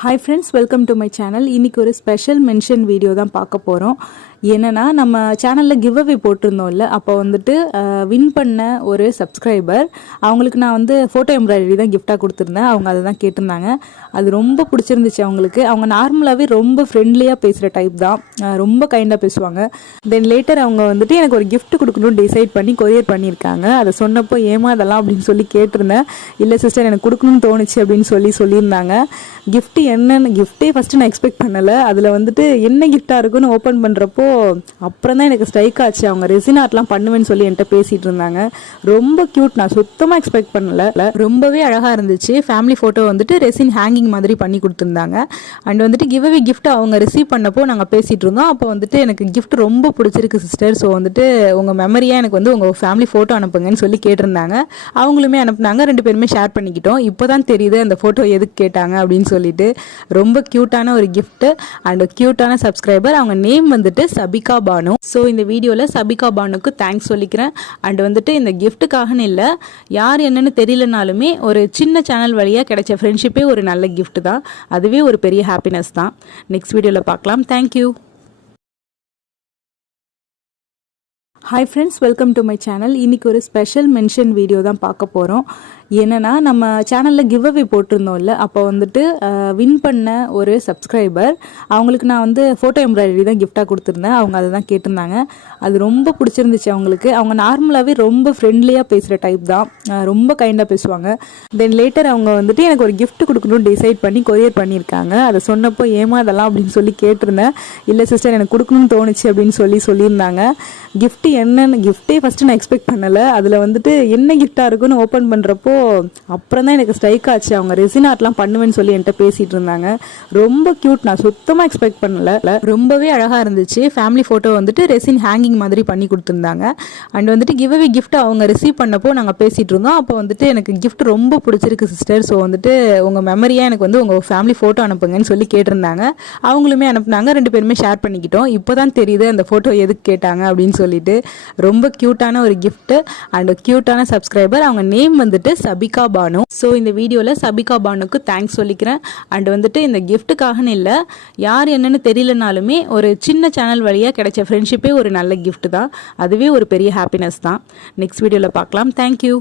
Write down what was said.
Hi friends, welcome to my channel. இன்னைக்கு ஒரு special mention video தான் பார்க்க போகிறோம். என்னன்னா நம்ம சேனலில் கிவ் அவே போட்டிருந்தோம்ல, அப்போ வந்துட்டு வின் பண்ண ஒரு சப்ஸ்கிரைபர் அவங்களுக்கு நான் வந்து ஃபோட்டோ எம்ப்ராய்டரி தான் கிஃப்டாக கொடுத்துருந்தேன். அவங்க அதை தான் கேட்டிருந்தாங்க. அது ரொம்ப பிடிச்சிருந்துச்சு அவங்களுக்கு. அவங்க நார்மலாகவே ரொம்ப ஃப்ரெண்ட்லியாக பேசுகிற டைப் தான், ரொம்ப கைண்டாக பேசுவாங்க. தென் லேட்டர் அவங்க வந்துட்டு எனக்கு ஒரு கிஃப்ட் கொடுக்கணும்னு டிசைட் பண்ணி கொரியர் பண்ணியிருக்காங்க. அதை சொன்னப்போ அதெல்லாம் அப்படின்னு சொல்லி கேட்டிருந்தேன். இல்லை சிஸ்டர் எனக்கு கொடுக்கணும்னு தோணுச்சு அப்படின்னு சொல்லியிருந்தாங்க. கிஃப்ட் என்னன்னு கிஃப்டே ஃபஸ்ட்டு நான் எக்ஸ்பெக்ட் பண்ணலை. அதில் வந்துட்டு என்ன கிஃப்டாக இருக்குன்னு ஓப்பன் பண்ணுறப்போ அப்புறம் தான் எனக்கு ஸ்ட்ரைக் ஆச்சு. அவங்க ரெசின் ஆர்ட்லாம் பண்ணுவேன்னு சொல்லி என்கிட்ட பேசிகிட்டு இருந்தாங்க. ரொம்ப க்யூட், நான் சுத்தமாக எக்ஸ்பெக்ட் பண்ணல. ரொம்பவே அழகாக இருந்துச்சு. ஃபேமிலி ஃபோட்டோ வந்துட்டு ரெசின் ஹேங்கிங் மாதிரி பண்ணி கொடுத்துருந்தாங்க. அண்ட் வந்துட்டு கிவ் அவே கிஃப்ட் அவங்க ரிசீவ் பண்ணப்போ நாங்கள் பேசிகிட்டு இருந்தோம். அப்போ வந்துட்டு எனக்கு கிஃப்ட் ரொம்ப பிடிச்சிருக்கு சிஸ்டர், ஸோ வந்துட்டு உங்கள் மெமரியாக எனக்கு வந்து உங்கள் ஃபேமிலி ஃபோட்டோ அனுப்புங்கன்னு சொல்லி கேட்டிருந்தாங்க. அவங்களுமே அனுப்புனாங்க. 2 பேருமே ஷேர் பண்ணிக்கிட்டோம். இப்போ தான் தெரியுது அந்த ஃபோட்டோ எதுக்கு கேட்டாங்க அப்படின்னு சொல்லிட்டு. ரொம்ப க்யூட்டான ஒரு கிஃப்ட் அண்ட் க்யூட்டான சப்ஸ்கிரைபர். அவங்க நேம் வந்துட்டு சபிகா பானு. ஸோ இந்த வீடியோவில் சபிகா பானுக்கு தேங்க்ஸ் சொல்லிக்கிறேன். அண்ட் வந்துட்டு இந்த கிஃப்ட்டுக்காகன்னு இல்லை, யார் என்னன்னு தெரியலனாலுமே ஒரு சின்ன சேனல் வழியாக கிடைச்ச ஃப்ரெண்ட்ஷிப்பே ஒரு நல்ல கிஃப்ட் தான். அதுவே ஒரு பெரிய ஹாப்பினஸ் தான். நெக்ஸ்ட் வீடியோவில் பார்க்கலாம். Thank you. Hi friends, welcome to my channel. இன்றைக்கி ஒரு ஸ்பெஷல் மென்ஷன் வீடியோ தான் பார்க்க போகிறோம். என்னன்னா நம்ம சேனலில் கிவ் அவே போட்டிருந்தோம்ல, அப்போ வந்துட்டு வின் பண்ண ஒரு சப்ஸ்கிரைபர் அவங்களுக்கு நான் வந்து ஃபோட்டோ எம்ப்ராய்டரி தான் கிஃப்டாக கொடுத்துருந்தேன். அவங்க அதை தான் கேட்டிருந்தாங்க. அது ரொம்ப பிடிச்சிருந்துச்சு அவங்களுக்கு. அவங்க நார்மலாகவே ரொம்ப ஃப்ரெண்ட்லியாக பேசுகிற டைப் தான், ரொம்ப கைண்டாக பேசுவாங்க. தென் லேட்டர் அவங்க வந்துட்டு எனக்கு ஒரு கிஃப்ட் கொடுக்கணும்னு டிசைட் பண்ணி கொரியர் பண்ணியிருக்காங்க. அதை சொன்னப்போ அதெல்லாம் அப்படின்னு சொல்லி கேட்டிருந்தேன். இல்லை சிஸ்டர் எனக்கு கொடுக்கணும்னு தோணுச்சு அப்படின்னு சொல்லியிருந்தாங்க. கிஃப்ட் என்னன்னு கிஃப்டே ஃபஸ்ட்டு நான் எக்ஸ்பெக்ட் பண்ணலை. அதில் வந்துட்டு என்ன கிஃப்டாக இருக்குன்னு ஓப்பன் பண்ணுறப்போ அப்புறம் தான் எனக்கு ஸ்ட்ரைக் ஆச்சு. அவங்க ரெசின் ஆர்ட்லாம் பண்ணுவேன்னு சொல்லி என்கிட்ட பேசிகிட்டு இருந்தாங்க. ரொம்ப க்யூட், நான் சுத்தமாக எக்ஸ்பெக்ட் பண்ணல. ரொம்பவே அழகாக இருந்துச்சு. ஃபேமிலி ஃபோட்டோ வந்துட்டு ரெசின் ஹேங்கிங் மாதிரி பண்ணி கொடுத்துருந்தாங்க. அண்ட் வந்துட்டு கிவ் அவே கிஃப்ட் அவங்க ரிசீவ் பண்ணப்போ நாங்கள் பேசிகிட்டு இருந்தோம். அப்போ வந்துட்டு எனக்கு கிஃப்ட் ரொம்ப பிடிச்சிருக்கு சிஸ்டர், ஸோ வந்துட்டு உங்கள் மெமரியாக எனக்கு வந்து உங்கள் ஃபேமிலி ஃபோட்டோ அனுப்புங்கன்னு சொல்லி கேட்டிருந்தாங்க. அவங்களுமே அனுப்புனாங்க. 2 பேருமே ஷேர் பண்ணிக்கிட்டோம். இப்போ தான் தெரியுது அந்த ஃபோட்டோ எதுக்கு கேட்டாங்க அப்படின்னு சொல்லிட்டு. ரொம்ப க்யூட்டான ஒரு கிஃப்ட் அண்ட் க்யூட்டான சப்ஸ்கிரைபர். அவங்க நேம் வந்துட்டு சபிகா பானு. ஸோ இந்த வீடியோவில் சபிகா பானுக்கு தேங்க்ஸ் சொல்லிக்கிறேன். அண்ட் வந்துட்டு இந்த கிஃப்ட்டுக்காகன்னு இல்லை, யார் என்னன்னு தெரியலனாலுமே ஒரு சின்ன சேனல் வழியாக கிடைச்ச ஃப்ரெண்ட்ஷிப்பே ஒரு நல்ல கிஃப்ட் தான். அதுவே ஒரு பெரிய ஹாப்பினஸ் தான். நெக்ஸ்ட் வீடியோவில் பார்க்கலாம். தேங்க்யூ.